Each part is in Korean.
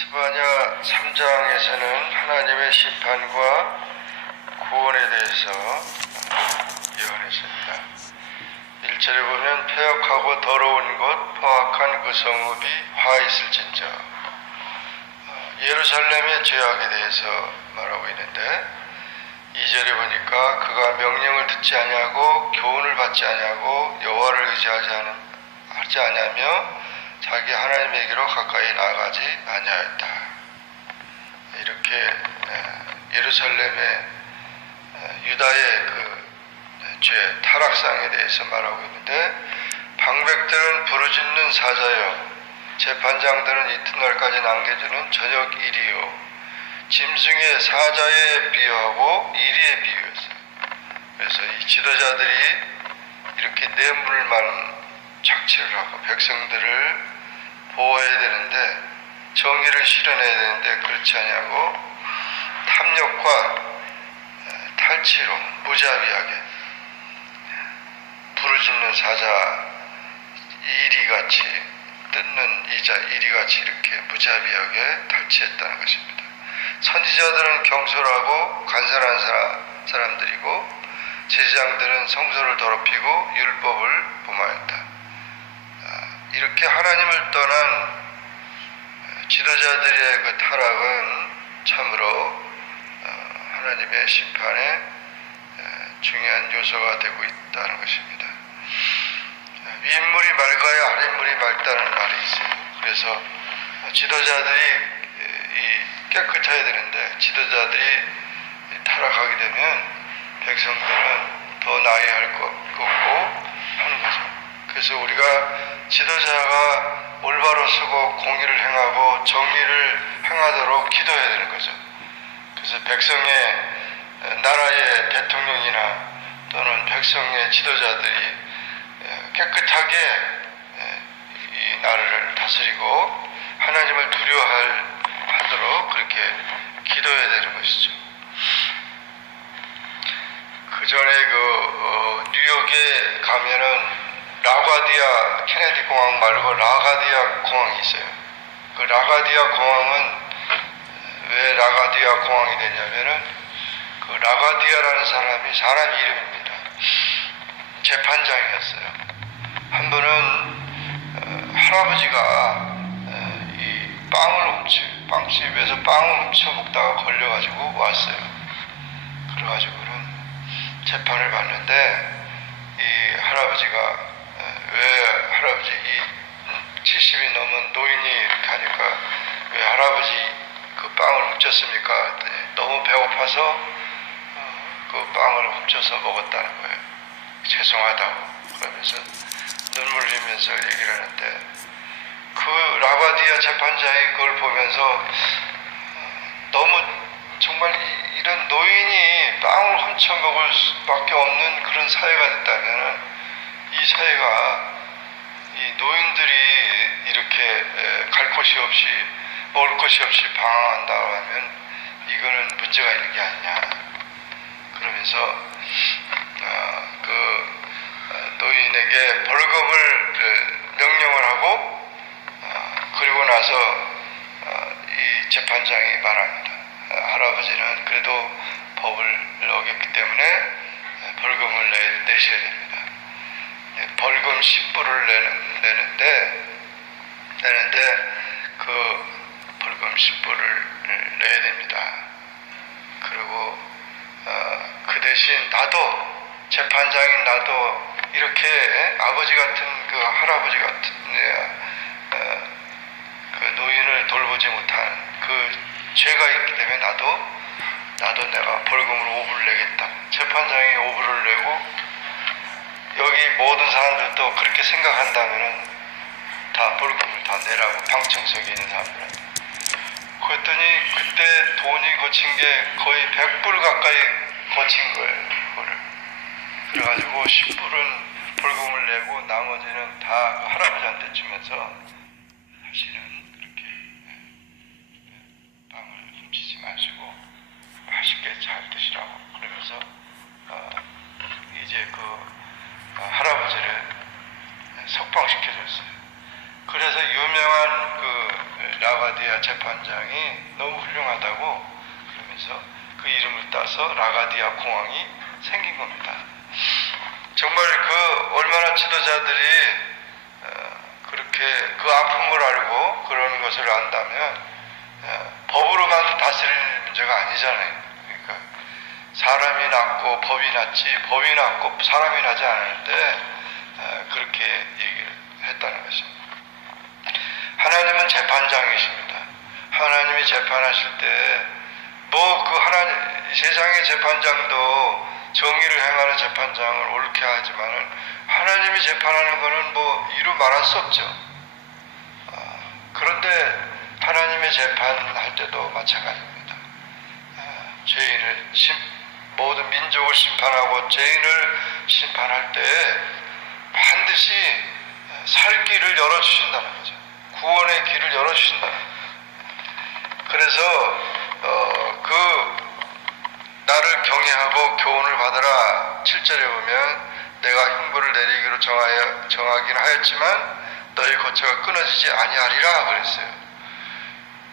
스바냐 3장에서는 하나님의 심판과 구원에 대해서 예언했습니다. 1절에 보면 폐역하고 더러운 곳 포악한 그 성읍이 화 있을진저, 예루살렘의 죄악에 대해서 말하고 있는데 2절에 보니까 그가 명령을 듣지 아니하고 교훈을 받지 아니하고 여호와를 의지하지 아니하며 자기 하나님에게로 가까이 나아가지 아니하였다. 이렇게 예루살렘의 유다의 그 죄 타락상에 대해서 말하고 있는데, 방백들은 부르짖는 사자여, 재판장들은 이튿날까지 남겨주는 저녁 일이요, 짐승의 사자에 비유하고 이리에 비유했어요. 그래서 이 지도자들이 이렇게 뇌물만 착취를 하고 백성들을 보호해야 되는데, 정의를 실현해야 되는데 그렇지 아니하고 탐욕과 탈취로 무자비하게 부르짖는 사자 이리같이 뜯는 이자 이리같이 이렇게 무자비하게 탈취했다는 것입니다. 선지자들은 경솔하고 간사한 사람들이고 제사장들은 성소를 더럽히고 율법을 범하였다. 이렇게 하나님을 떠난 지도자들의 그 타락은 참으로 하나님의 심판의 중요한 요소가 되고 있다는 것입니다. 윗물이 맑아야 아랫물이 맑다는 말이 있어요. 그래서 지도자들이 깨끗해야 되는데 지도자들이 타락하게 되면 백성들은 더 나아야 할 것 없고 하는 거죠. 그래서 우리가 지도자가 올바로 서고 공의를 행하고 정의를 행하도록 기도해야 되는 거죠. 그래서 백성의 나라의 대통령이나 또는 백성의 지도자들이 깨끗하게 이 나라를 다스리고 하나님을 두려워하도록 그렇게 기도해야 되는 것이죠. 그 전에 뉴욕에 가면은 라과디아 케네디 공항 말고 라가디아 공항이 있어요. 그 라가디아 공항은 왜 라가디아 공항이 되냐면은 그 라가디아라는 사람이 사람 이름입니다. 재판장이었어요. 한 분은 할아버지가 이 빵집에서 빵을 훔쳐 먹다가 걸려가지고 왔어요. 그래가지고는 재판을 받는데 이 할아버지가 왜 할아버지 이 70이 넘은 노인이 이렇게 하니까 왜 할아버지 그 빵을 훔쳤습니까? 했더니 너무 배고파서 그 빵을 훔쳐서 먹었다는 거예요. 죄송하다고 그러면서 눈물 흘리면서 얘기를 하는데, 그 라바디아 재판장이 그걸 보면서 너무 정말 이런 노인이 빵을 훔쳐 먹을 수밖에 없는 그런 사회가 됐다면 이 사회가 이 노인들이 이렇게 갈 곳이 없이 먹을 것이 없이 방황한다고 하면 이거는 문제가 있는 게 아니냐. 그러면서 그 노인에게 벌금을 명령을 하고 그리고 나서 이 재판장이 말합니다. 할아버지는 그래도 법을 어겼기 때문에 벌금을 내셔야 됩니다. 벌금 10불을 내는데 그 벌금 10불을 내야 됩니다. 그리고 그 대신 나도, 재판장인 나도 이렇게 아버지 같은 그 할아버지 같은 그 노인을 돌보지 못한 그 죄가 있기 때문에 나도 내가 벌금을 5불을 내겠다. 재판장이 5불을 내고 여기 모든 사람들도 그렇게 생각한다면은 다 벌금을 다 내라고, 방청석에 있는 사람들은. 그랬더니 그때 돈이 거친 게 거의 100불 가까이 거친 거예요, 그거를. 그래가지고 10불은 벌금을 내고 나머지는 다 할아버지한테 주면서 다시는 그렇게 빵을 훔치지 마시고 맛있게 잘 드시라고 그러면서 이제 그 할아버지를 석방시켜줬어요. 그래서 유명한 그 라가디아 라가디아 재판장이 너무 훌륭하다고 그러면서 그 이름을 따서 라가디아 공항이 생긴 겁니다. 정말 그 얼마나 지도자들이 그렇게 그 아픔을 알고 그런 것을 안다면 법으로만 다스릴 문제가 아니잖아요. 그러니까 사람이 낳고 법이 낳지 법이 낳고 사람이 나지 않았는데 그렇게 얘기를 했다는 것입니다. 하나님은 재판장이십니다. 하나님이 재판하실 때 뭐 그 하나님 세상의 재판장도 정의를 행하는 재판장을 옳게 하지만은 하나님이 재판하는 것은 뭐 이루 말할 수 없죠. 그런데 하나님의 재판할 때도 마찬가지입니다. 죄인을 모든 민족을 심판하고 죄인을 심판할 때 반드시 살 길을 열어주신다는 거죠. 구원의 길을 열어주신다는 거죠. 그래서 나를 경외하고 교훈을 받으라 7절에 보면 내가 흉보를 내리기로 정하긴 하였지만 너희 거처가 끊어지지 아니하리라 그랬어요.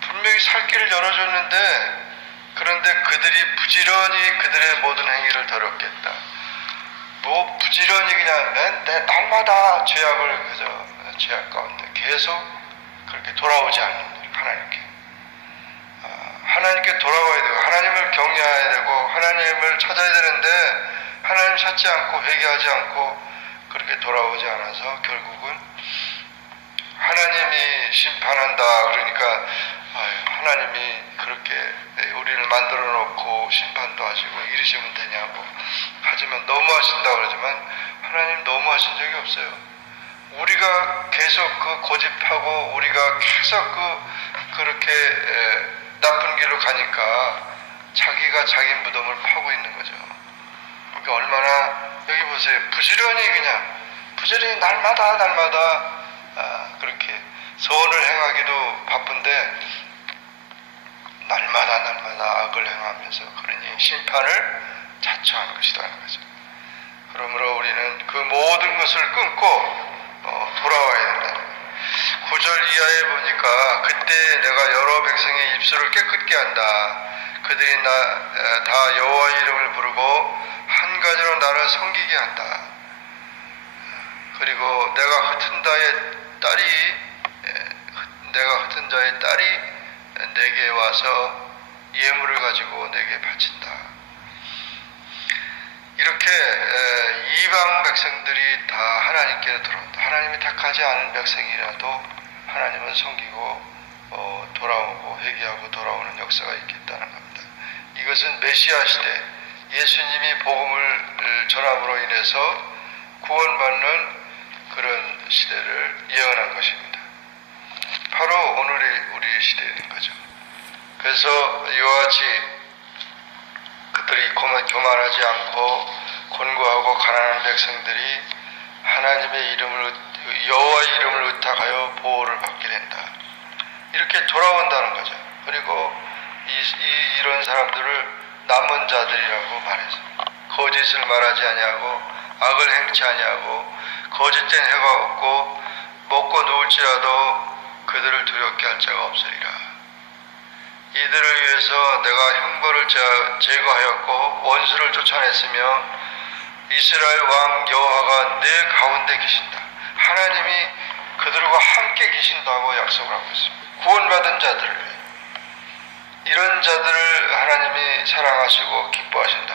분명히 살 길을 열어줬는데 그런데 그들이 부지런히 그들의 모든 행위를 더럽겠다. 뭐 부지런히 그냥 날마다 죄악 가운데 계속 그렇게 돌아오지 않는 하나님께. 하나님께 돌아와야 되고 하나님을 경외해야 되고 하나님을 찾아야 되는데 하나님 찾지 않고 회개하지 않고 그렇게 돌아오지 않아서 결국은 하나님이 심판한다 그러니까 하나님이 그렇게 우리를 만들어 놓고 심판도 하시고 이러시면 되냐고 하지만 너무하신다 그러지만 하나님 너무하신 적이 없어요. 우리가 계속 고집하고 우리가 계속 그렇게 나쁜 길로 가니까 자기가 자기 무덤을 파고 있는 거죠. 그러니까 얼마나 여기 보세요. 부지런히 날마다 그렇게 선을 행하기도 바쁜데 날마다 악을 행하면서 그러니 심판을 자초하는 것이라는 거죠. 그러므로 우리는 그 모든 것을 끊고 돌아와야 된다는 거예요. 9절 이하에 보니까 그때 내가 여러 백성의 입술을 깨끗게 한다. 그들이 다 여호와 이름을 부르고 한 가지로 나를 섬기게 한다. 그리고 내가 흩은 자의 딸이 내게 와서 예물을 가지고 내게 바친다. 이렇게 이방 백성들이 다 하나님께 돌아온다. 하나님이 택하지 않은 백성이라도 하나님은 섬기고 돌아오고 회개하고 돌아오는 역사가 있겠다는 겁니다. 이것은 메시아 시대 예수님이 복음을 전함으로 인해서 구원받는 그런 시대를 예언한 것입니다. 바로 오늘의 우리의 시대인 거죠. 그래서 이와 같이 그들이 교만하지 않고 곤고하고 가난한 백성들이 하나님의 여호와 이름을 의탁하여 보호를 받게 된다. 이렇게 돌아온다는 거죠. 그리고 이런 사람들을 남은 자들이라고 말해서 거짓을 말하지 아니하고 악을 행치 아니하고 거짓된 해가 없고 먹고 누울지라도 그들을 두렵게 할 자가 없으리라. 이들을 위해서 내가 형벌을 제거하였고 원수를 쫓아냈으며 이스라엘 왕 여호와가 내 가운데 계신다. 하나님이 그들과 함께 계신다고 약속을 하고 있습니다. 구원받은 자들을 이런 자들을 하나님이 사랑하시고 기뻐하신다.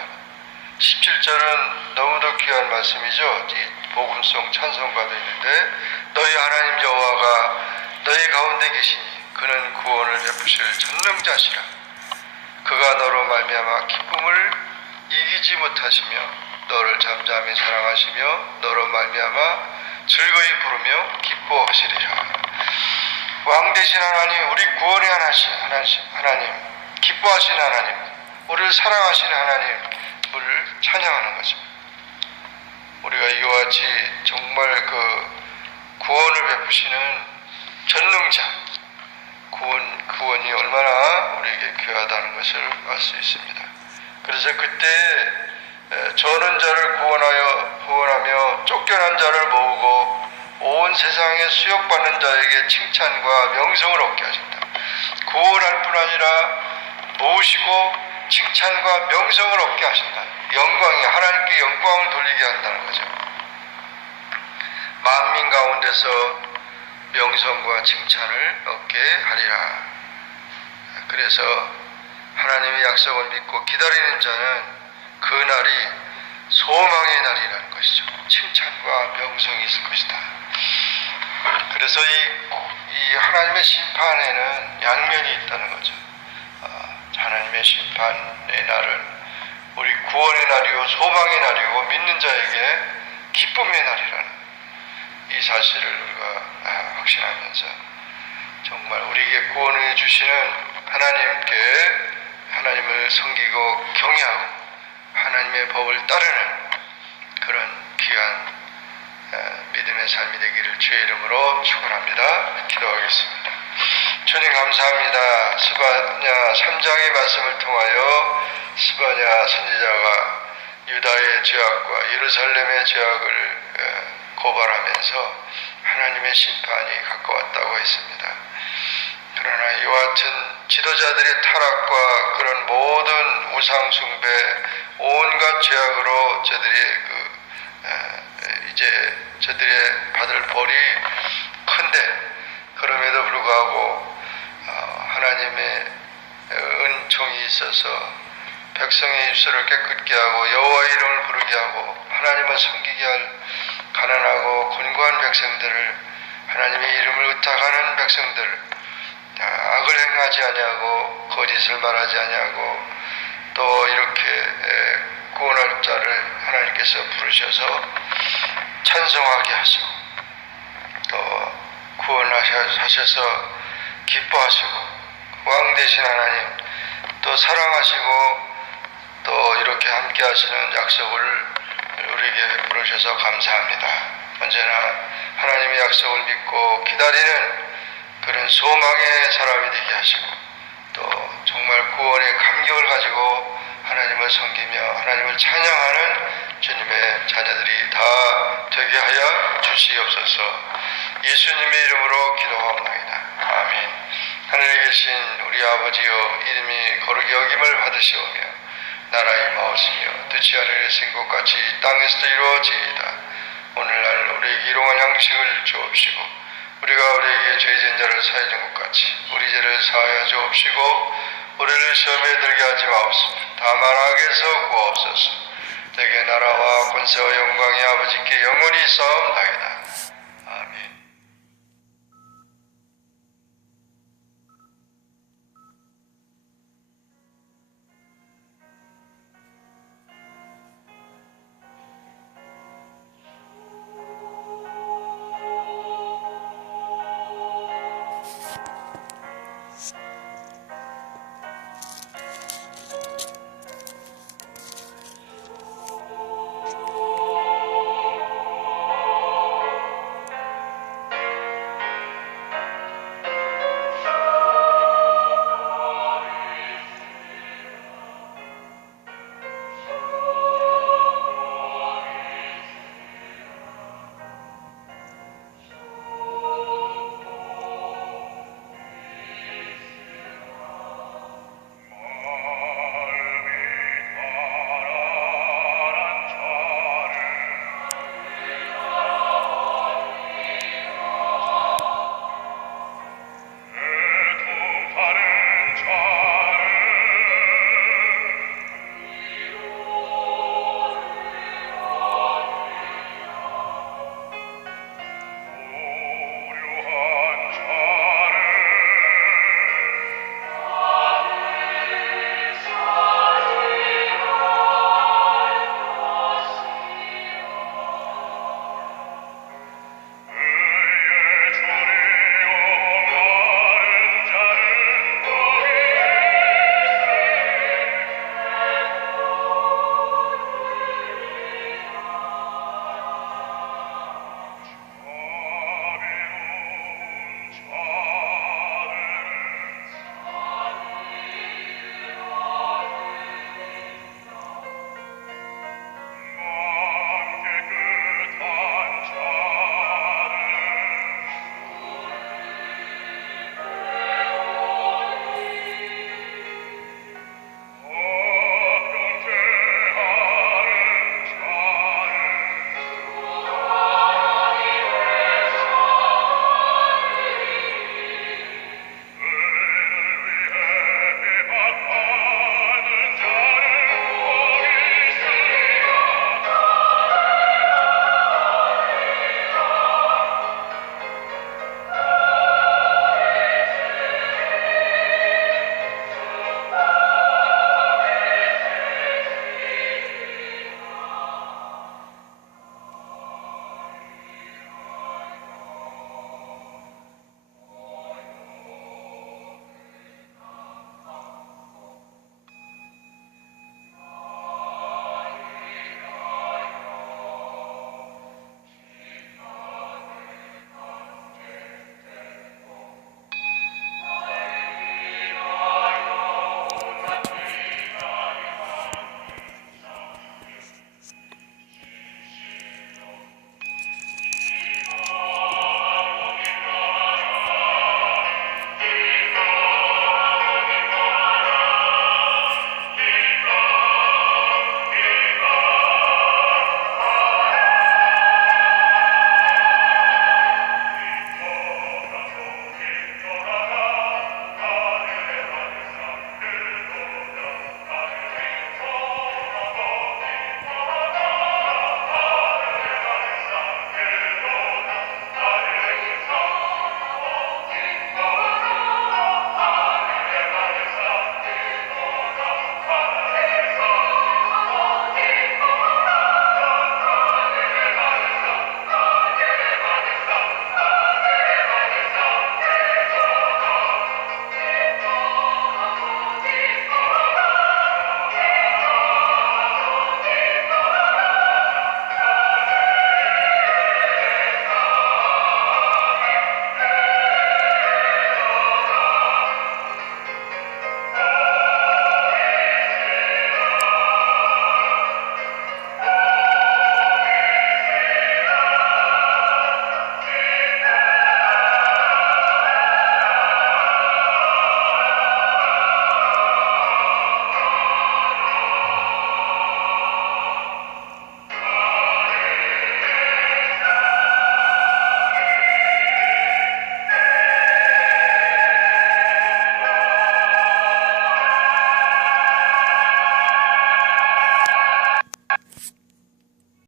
17절은 너무도 귀한 말씀이죠. 이 복음송 찬송가도 있는데 너희 하나님 여호와가 너희 가운데 계시니 그는 구원을 베푸실 전능자시라. 그가 너로 말미암아 기쁨을 이기지 못하시며 너를 잠잠히 사랑하시며 너로 말미암아 즐거이 부르며 기뻐하시리라. 왕 되신 하나님, 우리 구원의 하나님, 기뻐하신 하나님, 우리를 사랑하시는 하나님을 찬양하는 것입니다. 우리가 이와 같이 정말 구원을 베푸시는 전능자, 구원이 얼마나 우리에게 귀하다는 것을 알 수 있습니다. 그래서 그때 저는 자를 구원하며 쫓겨난 자를 모으고 온 세상에 수욕받는 자에게 칭찬과 명성을 얻게 하신다. 구원할 뿐 아니라 모으시고 칭찬과 명성을 얻게 하신다. 영광이 하나님께 영광을 돌리게 한다는 거죠. 만민 가운데서 명성과 칭찬을 얻게 하리라. 그래서 하나님의 약속을 믿고 기다리는 자는 그 날이 소망의 날이라는 것이죠. 칭찬과 명성이 있을 것이다. 그래서 이 하나님의 심판에는 양면이 있다는 거죠. 하나님의 심판의 날은 우리 구원의 날이고 소망의 날이고 믿는 자에게 기쁨의 날이라는 이 사실을 우리가 확신하면서 정말 우리에게 구원을 주시는 하나님께 하나님을 섬기고 경외하고 하나님의 법을 따르는 그런 귀한 믿음의 삶이 되기를 주의 이름으로 축원합니다. 기도하겠습니다. 주님 감사합니다. 스바냐 3장의 말씀을 통하여 스바냐 선지자가 유다의 죄악과 예루살렘의 죄악을 고발하면서 하나님의 심판이 가까웠다고 했습니다. 그러나 이와 같은 지도자들의 타락과 그런 모든 우상 숭배, 온갖 죄악으로 저들의 받을 벌이 큰데 그럼에도 불구하고 하나님의 은총이 있어서 백성의 입술을 깨끗게 하고 여호와의 이름을 부르게 하고 하나님을 섬기게 할 가난하고 곤고한 백성들을 하나님의 이름을 의탁하는 백성들 악을 행하지 아니하고 거짓을 말하지 아니하고 또 이렇게 구원할 자를 하나님께서 부르셔서 찬송하게 하시고 또 구원하셔서 기뻐하시고 왕 되신 하나님 또 사랑하시고 또 이렇게 함께 하시는 약속을 우리에게 베풀으셔서 감사합니다. 언제나 하나님의 약속을 믿고 기다리는 그런 소망의 사람이 되게 하시고 또 정말 구원의 감격을 가지고 하나님을 섬기며 하나님을 찬양하는 주님의 자녀들이 다 되게 하여 주시옵소서. 예수님의 이름으로 기도하옵나이다. 아멘. 하늘에 계신 우리 아버지여 이름이 거룩히 여김을 받으시오며 나라의 마옵시며 뜻이 하늘에 쓴 것 같이 땅에서도 이루어지이다. 오늘날 우리에게 일용할 양식을 주옵시고 우리가 우리에게 죄진 자를 사해 준 것 같이 우리 죄를 사하여 주옵시고 우리를 시험에 들게 하지 마옵소서. 다만 악에서 구하옵소서. 내게 나라와 권세와 영광이 아버지께 영원히 있사옵나이다.